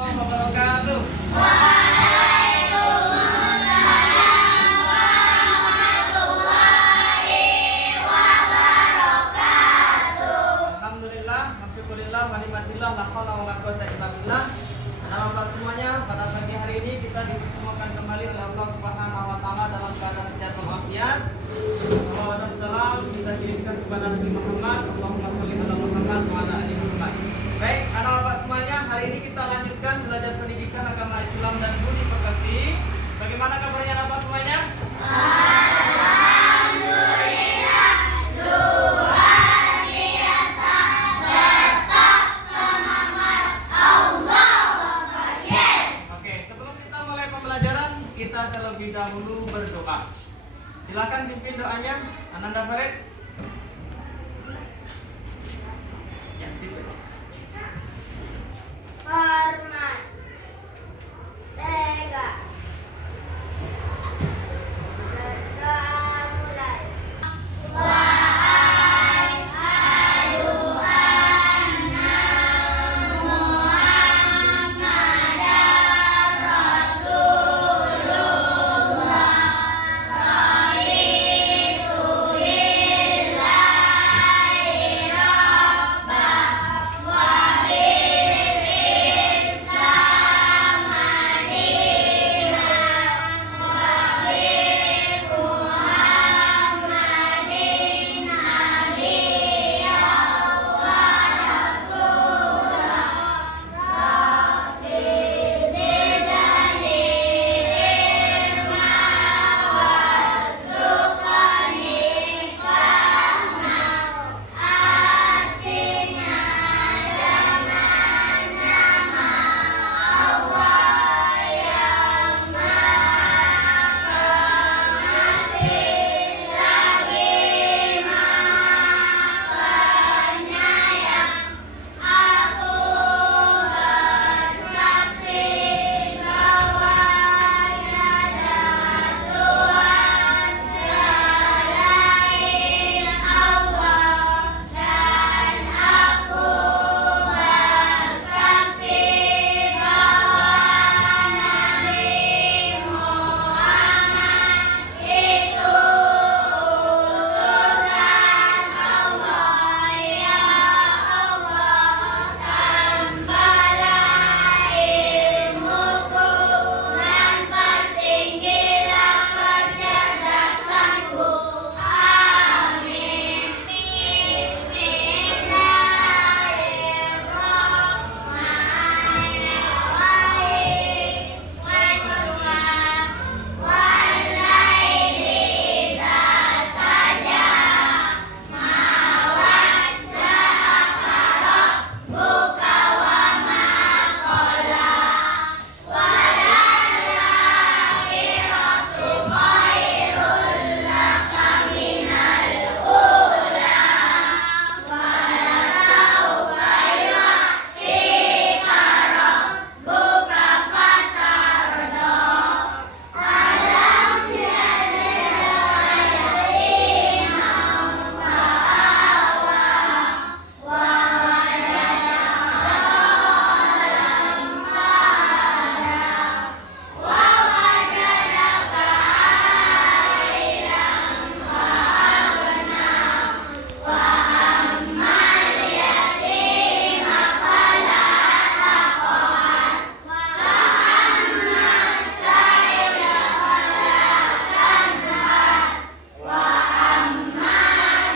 wabarakatuh. Alhamdulillah, masyukurillah, wanimatillah, la haula wala quwwata illa billah. Alhamdulillah semuanya, pada pagi hari ini kita dipertemukan kembali oleh Allah Subhanahu wa taala dalam keadaan sehat walafiat. Salam kita kirimkan kepada Nabi Muhammad. Allahumma sholli ala Muhammad wa ala ali Muhammad. Baik, anak bapak semuanya, hari ini kita lanjutkan belajar pendidikan agama Islam dan budi pekerti. Bagaimana kabarnya anak bapak semuanya? Alhamdulillah, luar biasa, bertak semangat, Allahu Akbar, yes. Oke, sebelum kita mulai pembelajaran, kita terlebih dahulu berdoa. Silakan pimpin doanya, Ananda Farid. Ya, situ. Hormat, tega, berdoa mulai. Wahai ayuhanna Muhammad Rasulullah, raditu billahi rabbah wa bil Islam madinah wa bi Muhammadin nabiyya wa rasulah, rabbi zidni ilma warzuqni fahma. Artinya jangan nama Allah yang Maha Pengasih lagi Maha Penyayang. Aku bersaksi bahwa tiada Tuhan selain Allah, dan aku bersaksi bahwa Nabi Muhammad itu utusan Allah. Ya Allah, tambahlah ilmuku dan pertinggilah kecerdasanku. Amin. Bismillahirrahmanirrahim. Wallaili idza saja, ma wadda'aka rabbuka wa ma qala, walakhiratu khairul laka minal ula, walasawfa yu'tika rabbuka fatarda. Alam yajidka yatiman fa'awa, wa wajadaka dhalan fahada, wa wajadaka ailan fa'aghna, wa ammal yatima fala taqhar, wa ammas sa'ila fala tanhar, wa amma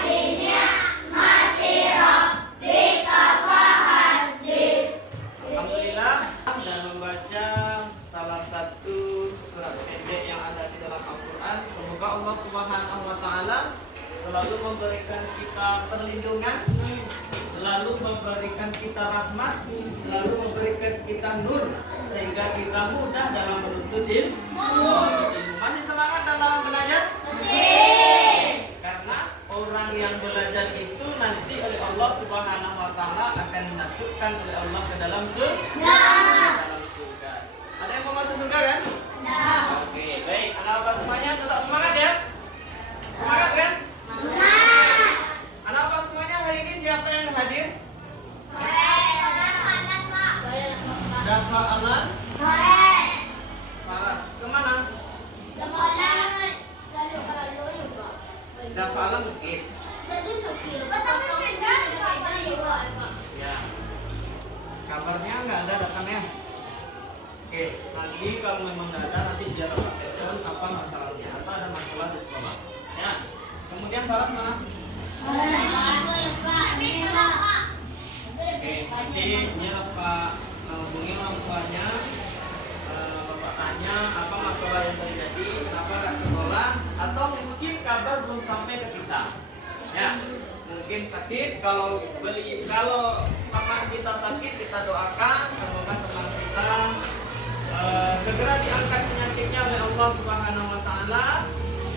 bi ni'mati rabbika fahaddits. Alhamdulillah, dan membaca salah satu surat pendek yang ada di dalam Al-Quran. Semoga Allah Subhanahu wa taala selalu memberikan kita perlindungan, selalu memberikan kita rahmat, selalu memberikan kita nur, sehingga kita mudah dalam menuntut ilmu. Masih semangat dalam belajar? Karena orang yang belajar itu nanti oleh Allah Subhanahu wa taala akan dimasukkan oleh Allah ke dalam surga. Ada yang mau masuk surga kan? Oke, baik. Anak-anak semuanya tetap semangat ya. Semangat kan? Anak-anak semuanya hari ini siapa yang hadir? Baik, Dafa Alan Sore. Faras. Kemana? Sekolah. Lalu juga. Dafalan mungkin. Tadi sekir. Betul beda juga. Ya. Kabarnya nggak ada datangnya. Oke, nanti kalau memang nggak ada nanti biar Bapak telepon apa masalahnya, apa ada masalah di sekolah. Ya. Kemudian Faras mana? Oke, nanti biar Bapak hubungi orang tuanya. Bapak tanya apa masalah yang terjadi, kenapa nggak sekolah, atau mungkin kabar belum sampai ke kita. Ya, mungkin sakit. Kalau teman kita sakit, kita doakan semoga teman kita segera diangkat penyakitnya oleh Allah Subhanahu Wa Taala.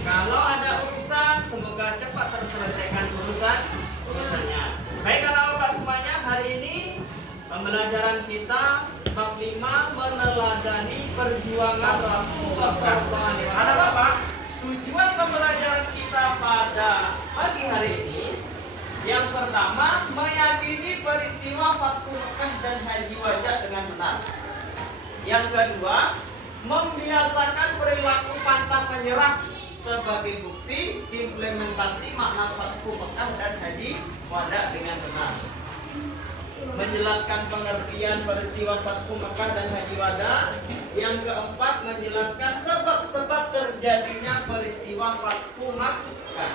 Kalau ada urusan, semoga cepat terselesaikan urusannya. Baik, Bapak semuanya, hari ini pembelajaran kita bab 5 meneladani perjuangan Rasulullah SAW. Ada Bapak, tujuan pembelajaran kita pada pagi hari ini yang pertama meyakini peristiwa Fathu Mekah dan Haji Wada dengan benar. Yang kedua, membiasakan perilaku pantang menyerah sebagai bukti implementasi makna Fathu Mekah dan Haji Wada dengan benar. Menjelaskan pengertian peristiwa Fathu Mekah dan Haji Wada. Yang keempat, menjelaskan sebab-sebab terjadinya peristiwa Fathu Mekah.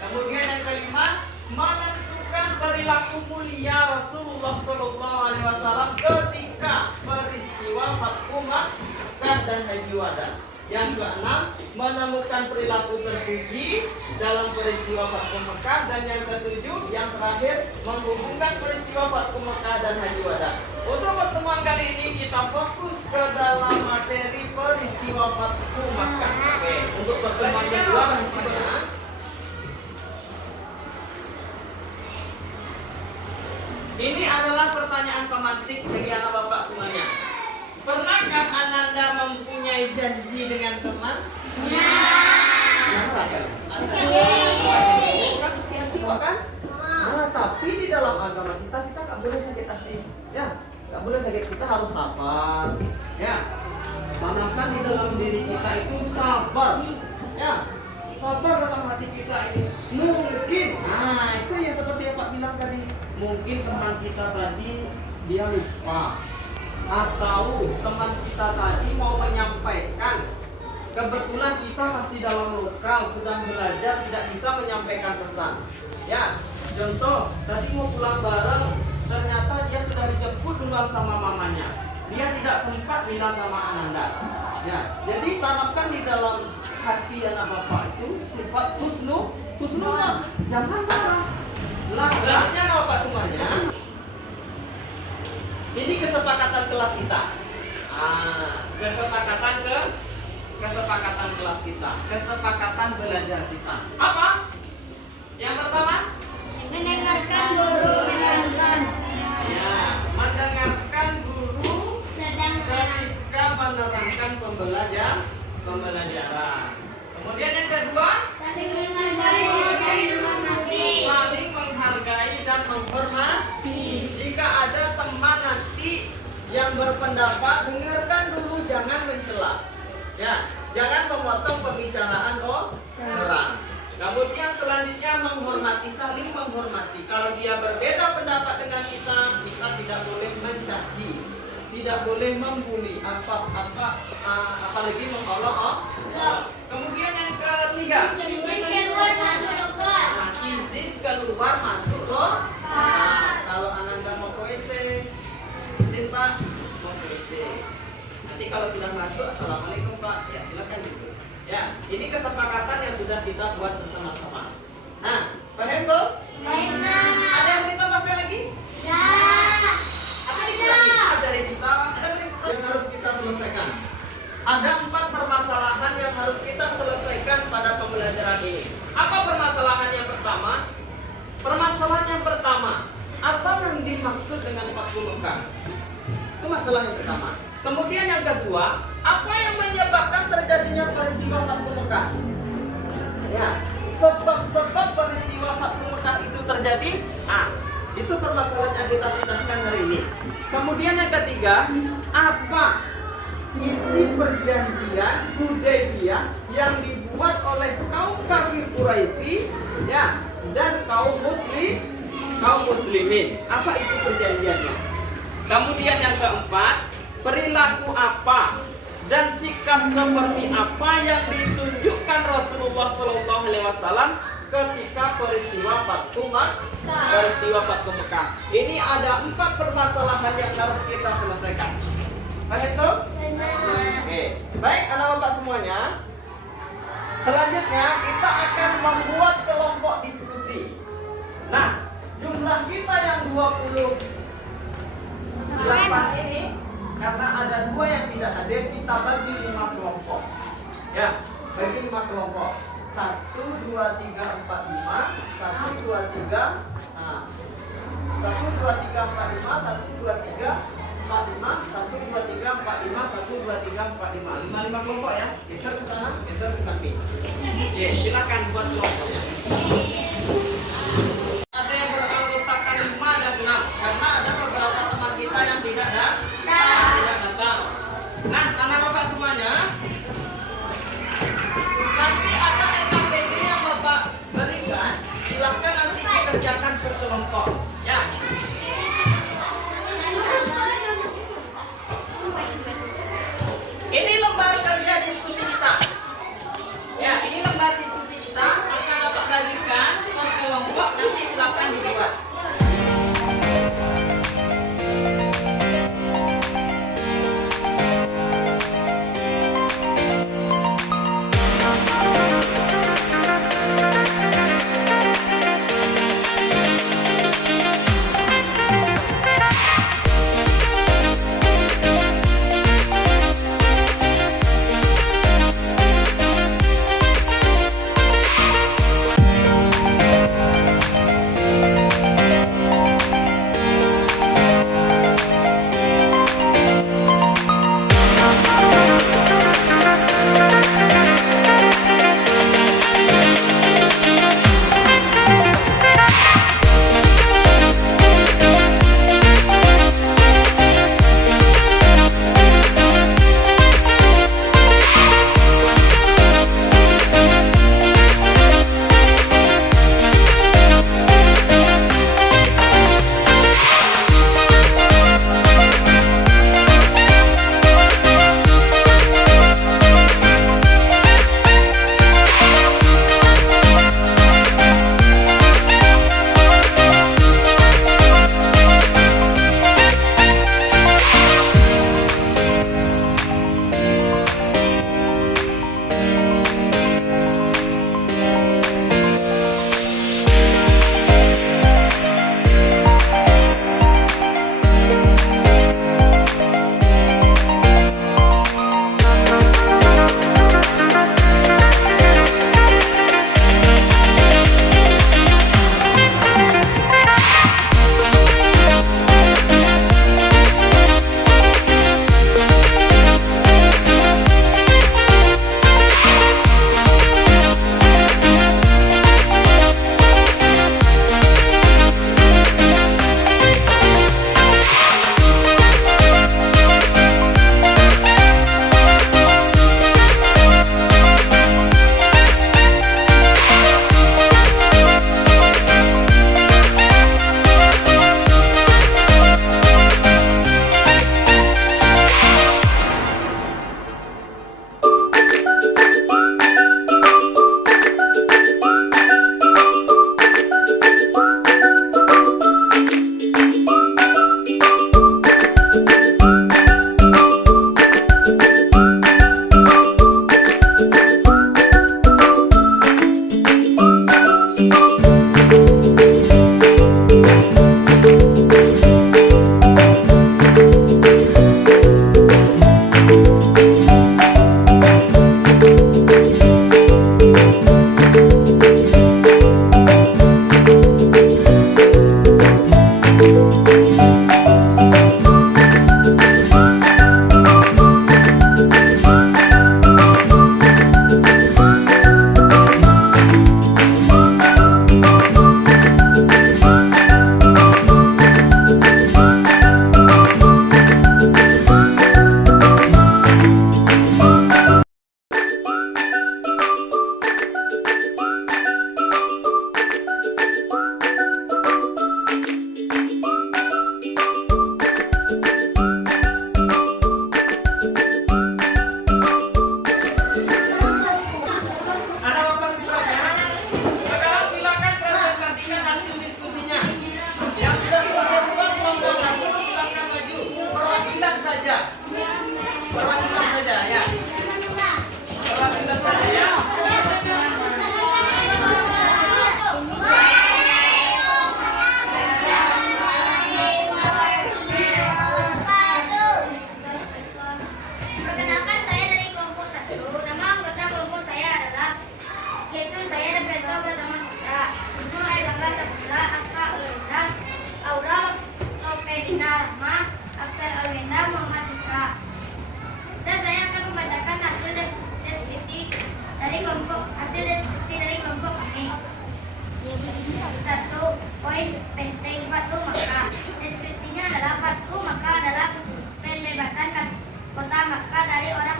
Kemudian yang kelima, menentukan perilaku mulia Rasulullah SAW ketika peristiwa Fathu Mekah dan Haji Wada. Yang keenam, menemukan perilaku terpuji dalam peristiwa Fathu Mekah. Dan yang ketujuh, yang terakhir, menghubungkan peristiwa Fathu Mekah dan Haji Wada. Untuk pertemuan kali ini kita fokus ke dalam materi peristiwa Fathu Mekah. Oke, untuk pertemuan kedua pastinya ini adalah pertanyaan pemantik bagi anak Bapak semuanya. Pernahkah Ananda mempunyai janji dengan teman? Ya. Kan sekian jiwa kan? Nah, tapi di dalam agama kita nggak boleh sakit hati. Ya, nggak boleh sakit. Kita harus sabar. Ya, tanamkan di dalam diri kita itu sabar. Ya, sabar dalam hati kita ini. Mungkin, nah itu ya seperti yang Pak bilang tadi. Mungkin teman kita tadi dia lupa, atau teman kita tadi mau menyampaikan, kebetulan kita masih dalam lokal sedang belajar, tidak bisa menyampaikan pesan. Ya, contoh tadi mau pulang bareng, ternyata dia sudah dijemput duluan sama mamanya, dia tidak sempat bilang sama Ananda. Ya, jadi tanamkan di dalam hati anak Bapak itu sifat husnuzan, jangan marah. Jelasnya Bapak semuanya. Ini kesepakatan kelas kita. Kesepakatan kelas kita. Kesepakatan belajar kita. Apa? Yang pertama? Mendengarkan guru menerangkan. Ya, mendengarkan guru ketika menerangkan pembelajaran. Kemudian yang kedua? Saling menghargai dan menghormati. Saling menghargai dan menghormati. Jika ada teman nanti yang berpendapat, dengarkan dulu, jangan mencela. Ya, jangan memotong pembicaraan orang. Kemudian selanjutnya menghormati, saling menghormati. Kalau dia berbeda pendapat dengan kita tidak boleh mencaci, tidak boleh membuli, apalagi mengolok. Kemudian yang ketiga, Izin keluar masuk lokal. izin keluar masuk kalau Ananda mau ke WC, izin Pak, mau ke WC. Nanti kalau sudah masuk, assalamualaikum Pak, ya silakan gitu. Ya, ini kesepakatan yang sudah kita buat bersama-sama. Nah, paham tuh? Baiklah. Ada yang mau ditambahkan lagi? Ya. Ada dari kita, yang harus kita selesaikan. Ada 4 permasalahan yang harus kita selesaikan pada pembelajaran ini. Apa permasalahan yang pertama? Permasalahan yang pertama, apa yang dimaksud dengan Fathu Mekah? Itu masalah yang pertama. Kemudian yang kedua, apa yang menyebabkan terjadinya peristiwa Fathu Mekah? Ya, sebab-sebab peristiwa Fathu Mekah itu terjadi. Itu permasalahan yang kita pecahkan hari ini. Kemudian yang ketiga, apa isi perjanjian Hudaybiyah yang dibuat oleh kaum kafir Quraisy ya dan kaum muslimin. Apa isi perjanjiannya? Kemudian yang keempat, perilaku apa dan sikap seperti apa yang ditunjukkan Rasulullah SAW ketika peristiwa Fathu Mekah. Ini ada 4 permasalahan yang harus kita selesaikan. Paham itu? Oke. Baik, anak bapak semuanya. Selanjutnya kita akan membuat kelompok diskusi. Nah, jumlah kita yang 28 ini karena ada 2 yang tidak hadir, kita bagi 5 kelompok. Ya, bagi 5 kelompok. 1, 2, 3, 4, 5. 1, 2, 3. Nah, 1, 2, 3, 4, 5. 1, 2, 3, 4, 5. 1, 2, 3, 4, 5. 1, 2, 3, 4, 5. 5 kelompok ya. Geser ke sana, geser ke samping. Oke, silakan buat kelompoknya. Ada yang beranggotakan 5 dan 6 karena ada beberapa teman kita yang tidak datang. Nah, anak bapak semuanya, nanti ada NKPD yang bapak berikan, silakan nanti dikerjakan per kelompok. Ya. Ini lembar kerja diskusi kita. Ya, ini lembar diskusi kita akan bapak bagikan per kelompok, nanti silakan dibuat.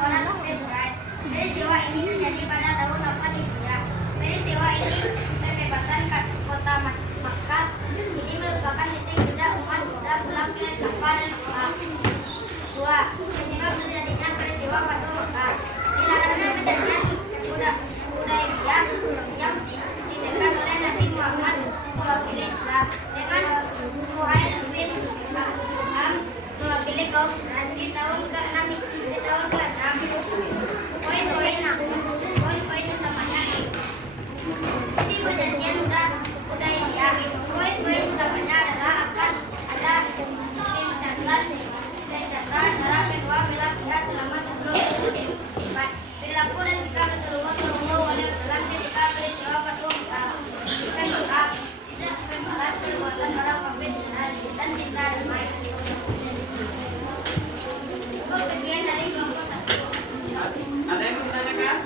orang kafir Quraisy. Peristiwa ini terjadi pada tahun 8 Hijriah. Peristiwa ini pembebasan kota Makkah ini merupakan titik puncak umat Islam pulang ke Ka'bah dan Makkah. 2. Penyebab terjadinya peristiwa Fathu Makkah. Dilarangnya perjanjian Hudaybiyah yang ditekan oleh Nabi Muhammad mewakili Islam dengan Suhail bin Amr mewakili kaum Quraisy di tahun ke-6. Poin-poin utamanya isi perjanjian Hudaybiyah. Poin-poin utamanya adalah akan ada pencatatan dalam kedua belah pihak selama 10 tahun. Perilaku dan sikap Rasulullah SAW ketika peristiwa Fathu Makkah. Tidak membalas perbuatan orang kafir dan cinta damai. Cukup sekian dari kelompok 1. Ada yang mau ditanyakan?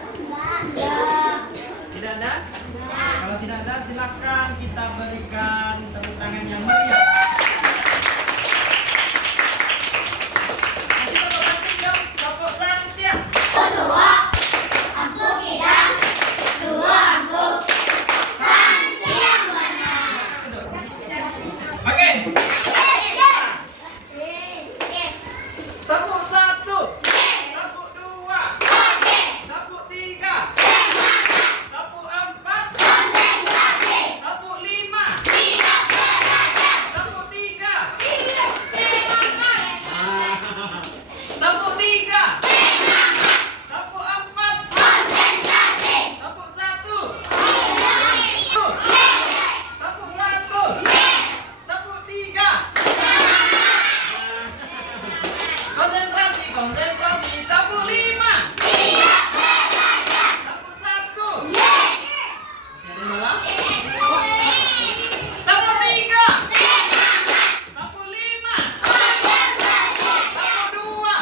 Tidak ada? Kalau tidak ada, silakan kita berikan tepuk tangan yang meriah. Nanti Bapak Santi jawab, Bapak Santia. Oke. Tepuk 1, tepuk 2, tepuk 3, tepuk 4, tepuk 5, tepuk 3, tepuk 3, tepuk 4, tepuk 1, tepuk 1, tepuk 3. Konsentrasi, konsentrasi. Tepuk 5. Tepuk 1. Ada malah? Tepuk 3. Tepuk 5. Tepuk 2.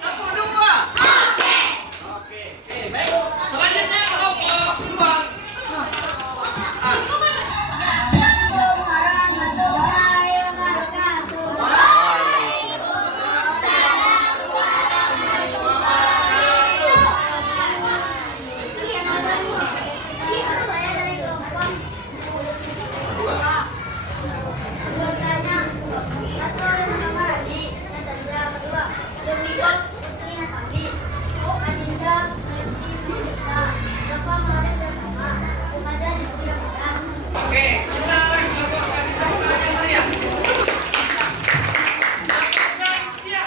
Tepuk 2. Oke, baik. Selanjutnya kelompok 2. Oke, kita lakukan tepuk tangan meriah. Bapak Santia.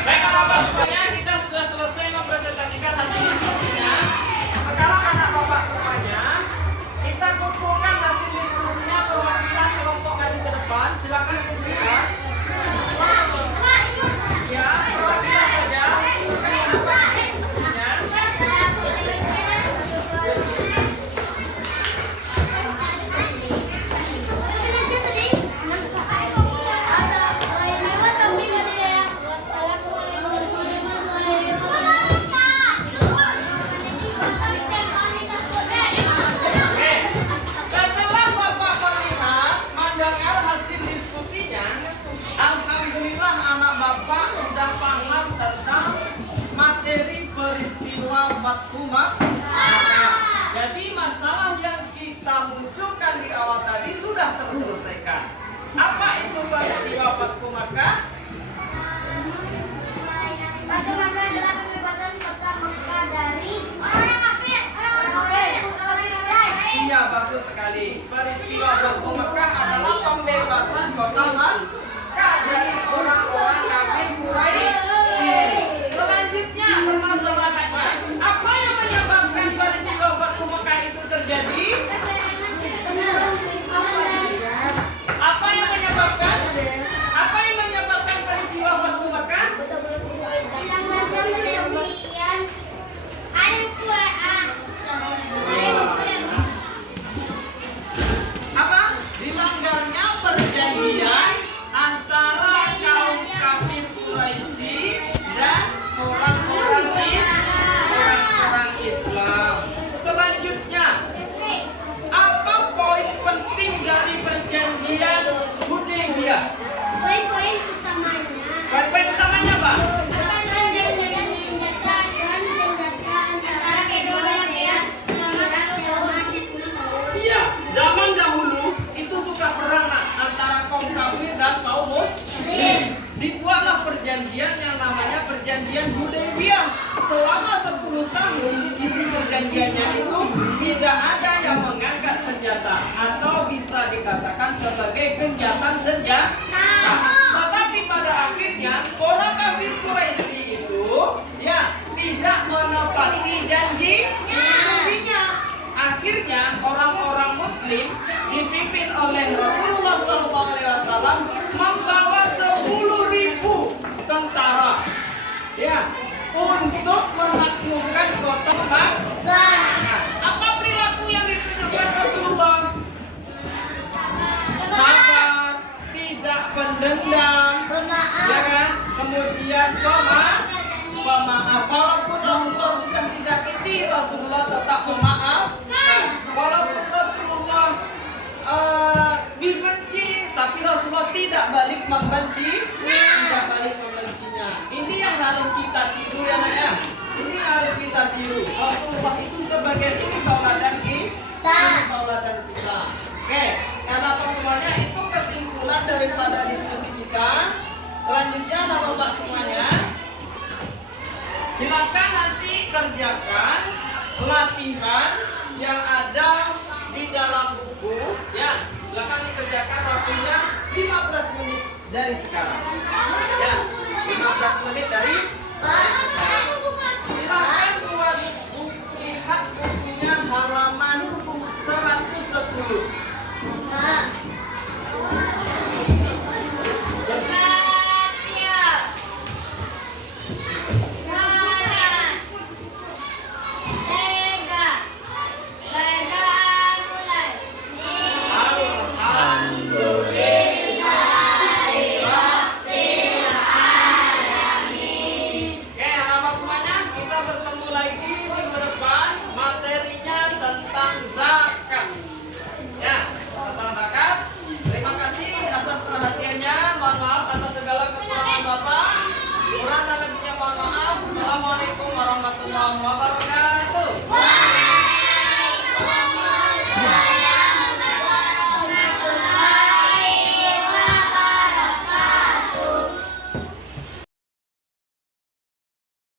Baiklah Bapak semuanya, kita sudah selesai mempresentasikan hasil diskusinya. Sekarang anak Bapak semuanya, kita kumpulkan hasil diskusinya perwakilan kelompok maju ke depan. Silakan kumpulkan. Ya, perwakilan saja. Silakan diskusinya. Oke, setelah Bapak melihat, mendengar hasil diskusinya, alhamdulillah anak Bapak sudah paham tentang materi peristiwa Fathu Makkah. Jadi masalah yang kita munculkan di awal tadi sudah terselesaikan. Apa itu peristiwa Fathu Makkah? Fathu Makkah adalah pembebasan kota Makkah dari orang kafir. tadi. Peristiwa Fathu Makkah adalah pembebasan kota Makkah dari orang-orang kafir Quraisy. Selanjutnya permasalahannya, apa yang menyebabkan peristiwa Fathu Makkah itu terjadi? Apa yang menyebabkan? Apa yang menyebabkan peristiwa Fathu Makkah? Apa? Dilanggarnya perjanjian antara kaum kafir Quraisy dan orang-orang Islam. Selanjutnya, apa poin penting dari perjanjian Hudaybiyah? Poin-poin utamanya. Poin utamanya apa? Iya, zaman dahulu itu suka perang antara kaum kafir dan kaum muslim. Dibuatlah perjanjian yang namanya perjanjian Hudaybiyah. Selama 10 tahun isi perjanjiannya itu tidak ada yang mengangkat senjata atau bisa dikatakan sebagai gencatan senjata. Tetapi pada akhirnya orang kafir Quraisy itu ya tidak menepati janjinya. Akhirnya orang-orang Muslim dipimpin oleh Rasulullah SAW membawa 10.000 tentara, ya, untuk menaklukkan kota Makkah. Nah, apa perilaku yang ditunjukkan Rasulullah? Sabar, tidak pendendam, ya kan? Kemudian pemaaf. Walaupun Rasulullah sudah disakiti, Rasulullah tetap memaafkan. Walaupun Rasulullah dibenci, tapi Rasulullah tidak balik membenci, tidak balik membencinya. Ini yang harus kita tiru ya nak ya. Ini harus kita tiru. Rasulullah itu sebagai suri tauladan kita. Oke, karena apa semuanya itu kesimpulan daripada diskusi kita. Selanjutnya Bapak semuanya, silakan nanti kerjakan latihan yang ada di dalam buku, ya. Silakan dikerjakan waktunya 15 menit dari sekarang. Ya, 15 menit dari sekarang. Silakan buat lihat bukunya halaman 110. Assalamualaikum warahmatullahi wabarakatuh.